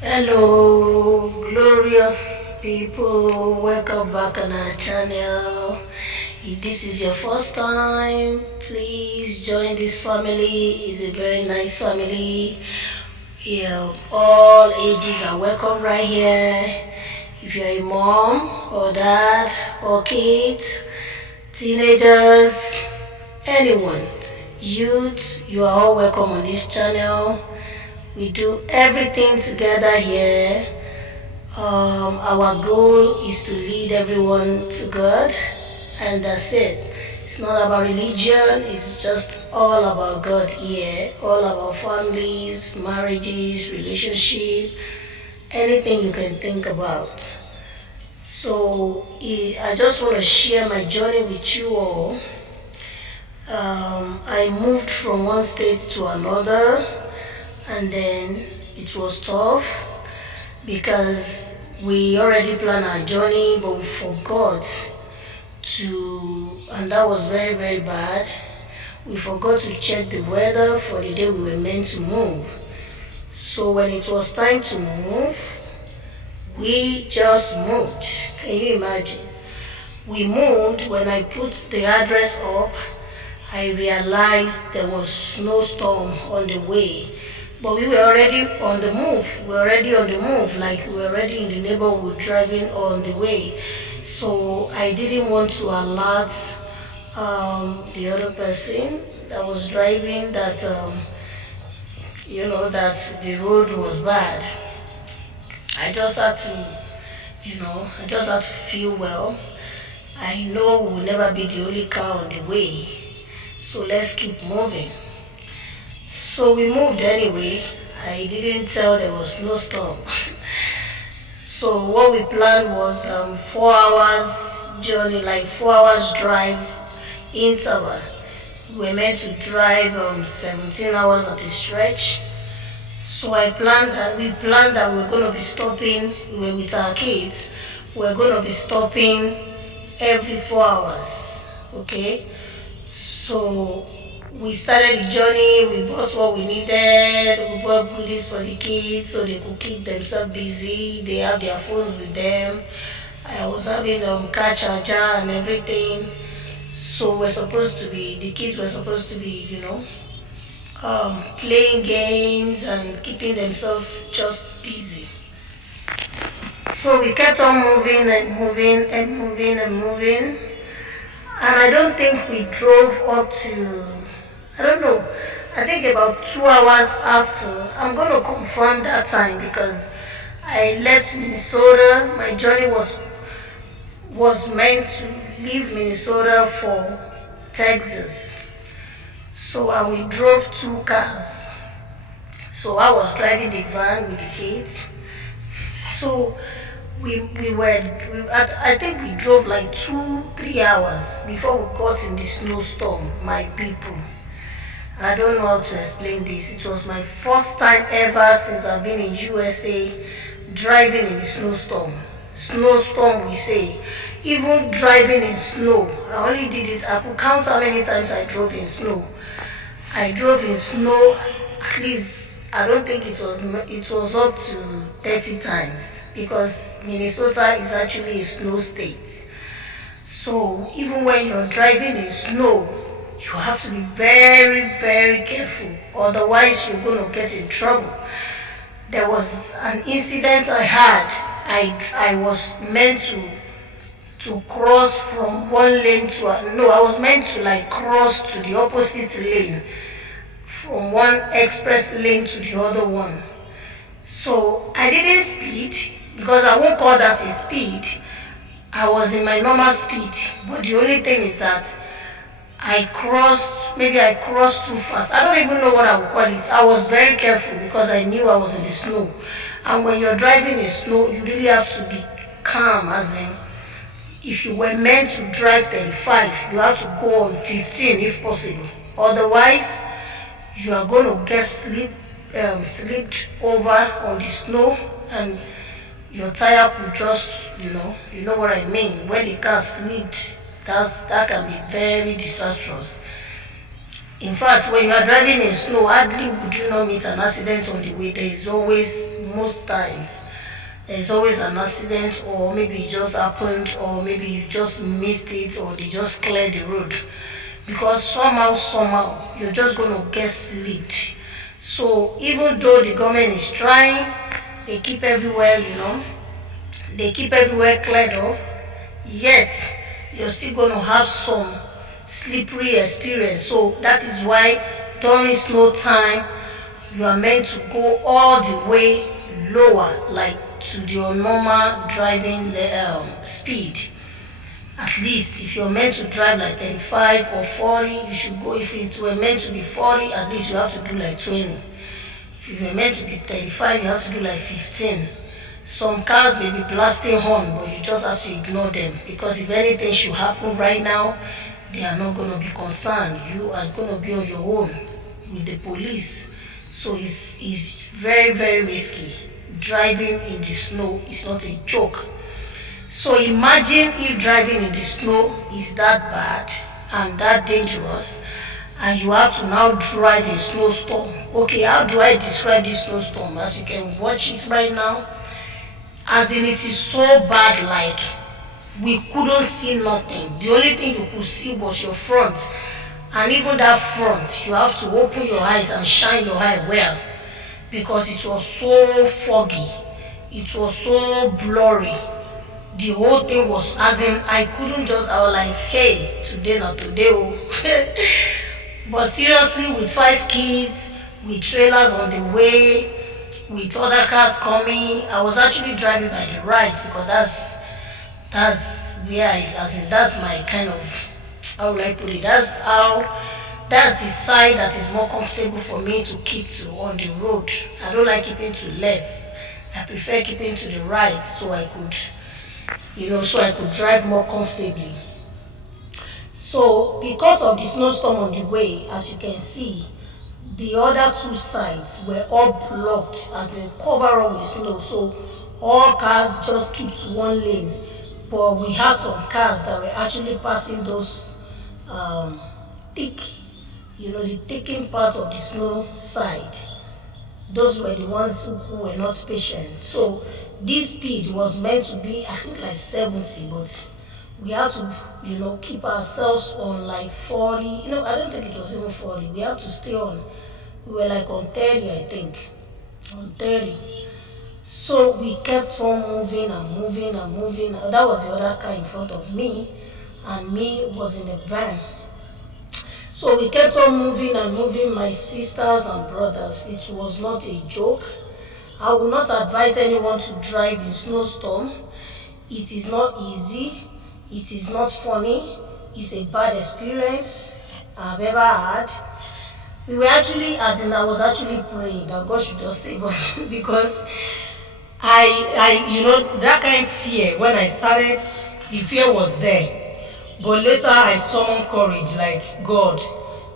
Hello, glorious people. Welcome back on our channel. If this is your first time, please join this family. It's a very nice family. Yeah, all ages are welcome right here. If you're a mom or dad or kids, teenagers, anyone, youth, you are all welcome on this channel. We do everything together here. Our goal is to lead everyone to God, and that's it. It's not about religion, it's just all about God here, all about families, marriages, relationship, anything you can think about. So I just want to share my journey with you all. I moved from one state to another, and then it was tough because we already planned our journey, but we forgot to, and that was very, very bad. We forgot to check the weather for the day we were meant to move. So when it was time to move, we just moved. Can you imagine? We moved. When I put the address up, I realized there was snowstorm on the way. But we were already on the move. Like we were already in the neighborhood driving on the way. So I didn't want to alert the other person that was driving that, that the road was bad. I just had to feel well. I know we will never be the only car on the way. So let's keep moving. So we moved anyway. I didn't tell there was no storm. So what we planned was 4 hours journey, like 4 hours drive interval. We were meant to drive 17 hours at a stretch. So we planned that we were going to be stopping, we were with our kids, we were going to be stopping every 4 hours. Okay? So we started the journey, we bought what we needed, we bought goodies for the kids so they could keep themselves busy, they have their phones with them. I was having car charger and everything. So the kids were supposed to be, playing games and keeping themselves just busy. So we kept on moving and moving and moving and moving. And I don't think we drove up to, I don't know, I think about 2 hours after. I'm going to confirm that time because I left Minnesota. My journey was meant to leave Minnesota for Texas. So we drove 2 cars. So I was driving the van with the kids. So I think we drove like 2-3 hours before we got in the snowstorm, my people. I don't know how to explain this. It was my first time ever since I've been in USA driving in the snowstorm. Snowstorm, we say. Even driving in snow. I only did it, I could count how many times I drove in snow. I drove in snow at least, I don't think it was up to 30 times because Minnesota is actually a snow state. So even when you're driving in snow, you have to be very, very careful. Otherwise, you're going to get in trouble. There was an incident I had. I was meant to cross from one lane to no, I was meant to like cross to the opposite lane from one express lane to the other one. So I didn't speed because I won't call that a speed. I was in my normal speed, but the only thing is that maybe I crossed too fast. I don't even know what I would call it. I was very careful because I knew I was in the snow. And when you're driving in snow, you really have to be calm, as in, if you were meant to drive 35, you have to go on 15 if possible. Otherwise, you are going to get slipped over on the snow and your tire could just, you know what I mean. When the car slipped, that can be very disastrous. In fact, when you are driving in snow, hardly would you not meet an accident on the way. There is always most times there's always an accident, or maybe it just happened, or maybe you just missed it, or they just cleared the road. Because somehow, you're just going to get slipped. So even though the government is trying, they keep everywhere, they keep everywhere cleared off, yet you're still going to have some slippery experience. So that is why during snow time, you are meant to go all the way lower, like to your normal driving speed. At least if you're meant to drive like 35 or 40, you should go. If it were meant to be 40, at least you have to do like 20. If you were meant to be 35, you have to do like 15. Some cars may be blasting horn, but you just have to ignore them, because if anything should happen right now, they are not going to be concerned. You are going to be on your own with the police. So it's very, very risky. Driving in the snow is not a joke. So imagine if driving in the snow is that bad and that dangerous, and you have to now drive in snowstorm. Okay, how do I describe this snowstorm? As you can watch it right now, as in it is so bad, like we couldn't see nothing. The only thing you could see was your front, and even that front, you have to open your eyes and shine your eye well, because it was so foggy, it was so blurry. The whole thing was, as in, I was like, hey, today not today, oh. But seriously, with 5 kids, with trailers on the way, with other cars coming, I was actually driving by the right, because that's where that's my kind of, how will I put it, that's the side that is more comfortable for me to keep to on the road. I don't like keeping to left. I prefer keeping to the right, so I could drive more comfortably. So because of the snowstorm on the way, as you can see, the other 2 sides were all blocked, as in cover up with snow. So all cars just keep to one lane. But we had some cars that were actually passing those thick, the thickened part of the snow side. Those were the ones who were not patient. So this speed was meant to be, I think, like 70, but we had to, keep ourselves on like 40. I don't think it was even 40. We had to stay on. We were like on 30, I think. On 30. So we kept on moving and moving and moving. That was the other car in front of me, and me was in the van. So we kept on moving and moving, my sisters and brothers. It was not a joke. I will not advise anyone to drive in snowstorm. It is not easy. It is not funny. It's a bad experience I've ever had. We were actually, I was actually praying that God should just save us because that kind of fear, when I started, the fear was there. But later I summoned courage, like, God,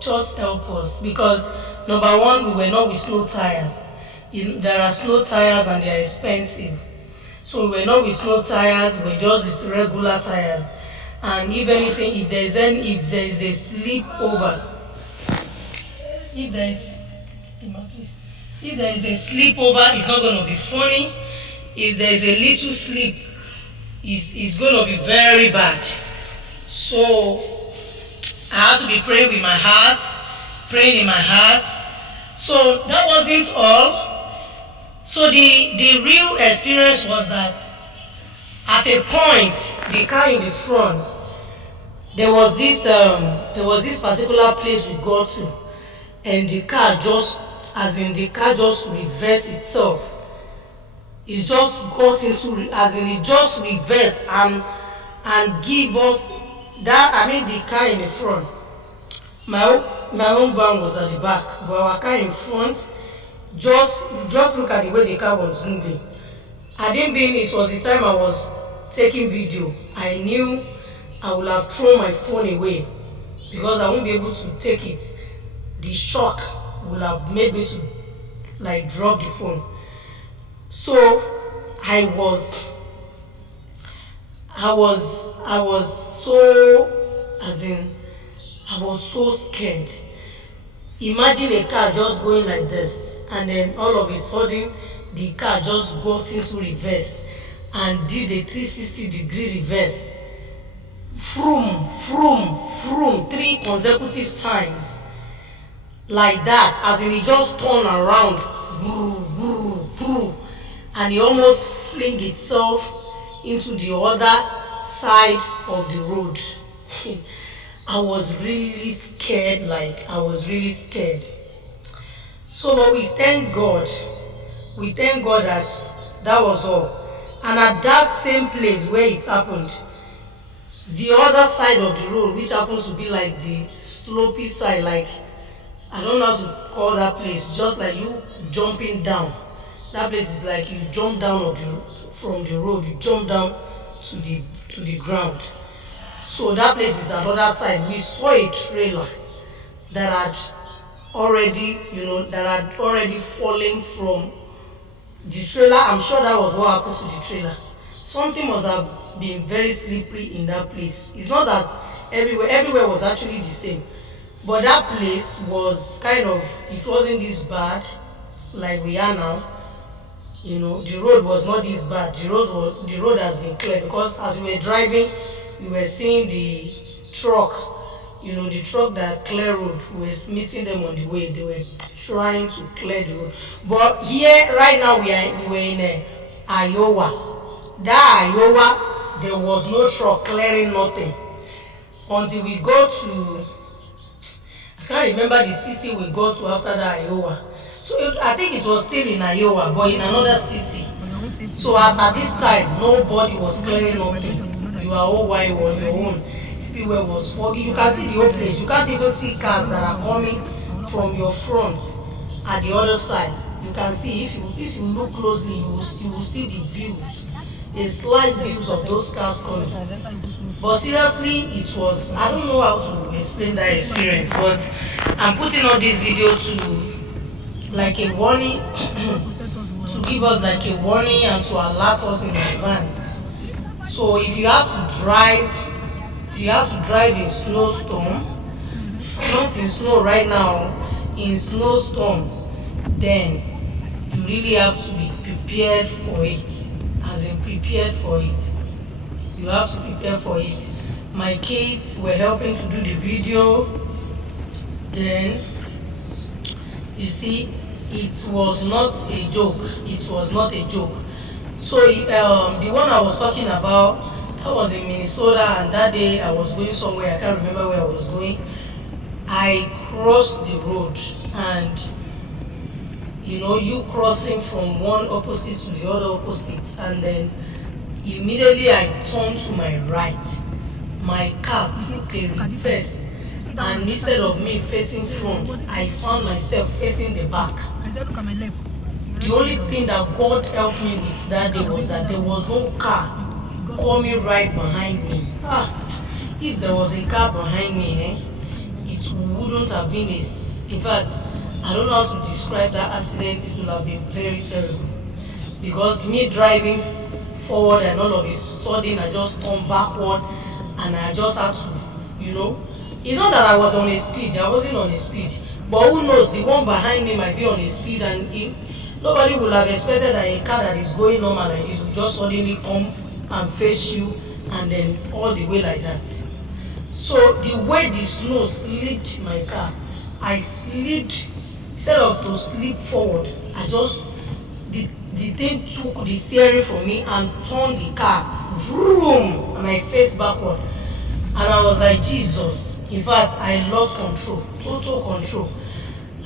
just help us. Because number one, we were not with snow tires. There are snow tires and they are expensive. So we were not with snow tires, we were just with regular tires. And if anything, if there is a slip over, if there is a slip over, it's not going to be funny. If there is a little slip, it's going to be very bad. So I had to be praying in my heart. So that wasn't all. So the real experience was that at a point, the car in the front, there was this particular place we got to, and the car just reversed itself. It just got into, it just reversed and give us that. The car in the front, my own van was at the back, but our car in front, just look at the way the car was moving. It was the time I was taking video. I knew I would have thrown my phone away because I won't be able to take it. The shock would have made me to drop the phone. So I was so scared. Imagine a car just going like this, and then all of a sudden the car just got into reverse and did a 360-degree reverse. Vroom, vroom, vroom, 3 consecutive times. Like that, as in he just turned around, and he almost fling itself into the other side of the road. I was really scared, I was really scared. So, but we thank God that that was all. And at that same place where it happened, the other side of the road, which happens to be like the slopey side, I don't know how to call that place, just like you jumping down. That place is like you jump down from the road, you jump down to the ground. So that place is another side. We saw a trailer that had already fallen from the trailer. I'm sure that was what happened to the trailer. Something must have been very slippery in that place. It's not that everywhere was actually the same, but that place was it wasn't this bad like we are now. The road was not this bad. The road has been cleared, because as we were driving, we were seeing the truck, the truck that clear road. We were meeting them on the way. They were trying to clear the road. But here, right now, we were in Iowa. That Iowa, there was no truck clearing nothing until we go to, I can't remember the city we go to after that Iowa. So I think it was still in Iowa, but in another city. So as at this time, nobody was clearing nothing. You are all white on your own. Everywhere was foggy. You can see the whole place. You can't even see cars that are coming from your front at the other side. You can see, if you look closely, you will see the views, the slight views of those cars coming. But seriously, it was, I don't know how to explain that experience, but I'm putting up this video to a warning, to give us a warning and to alert us in advance. So if you have to drive in snowstorm, not in snow right now, in snowstorm, then you really have to be prepared for it. As in prepared for it. You have to prepare for it. My kids were helping to do the video. Then you see, it was not a joke. It was not a joke. So the one I was talking about, that was in Minnesota, and that day I was going somewhere. I can't remember where I was going. I crossed the road, and you crossing from one opposite to the other opposite, and then immediately I turned to my right. My car took a reverse, and instead of me facing front, I found myself facing the back. The only thing that God helped me with that day was that there was no car coming right behind me. If there was a car behind me, it wouldn't have been in fact, I don't know how to describe that accident. It would have been very terrible, because me driving forward and all of a sudden I just turned backward, and I just had to, it's not that I was on a speed. I wasn't on a speed, but who knows, the one behind me might be on a speed, and nobody would have expected that a car that is going normal like this would just suddenly come and face you, and then all the way like that. So the way the snow slipped my car, I slipped. Instead of to slip forward, the thing took the steering from me and turned the car, vroom, and I faced backward. And I was like, Jesus. In fact, I lost control, total control.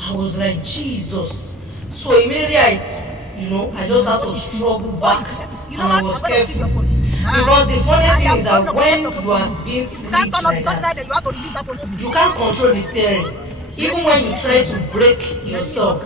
I was like, Jesus. So immediately I just had to struggle back, and I was careful. Because the funniest thing is that when you are being slipped like that, you can't control the steering. Even when you try to brake yourself,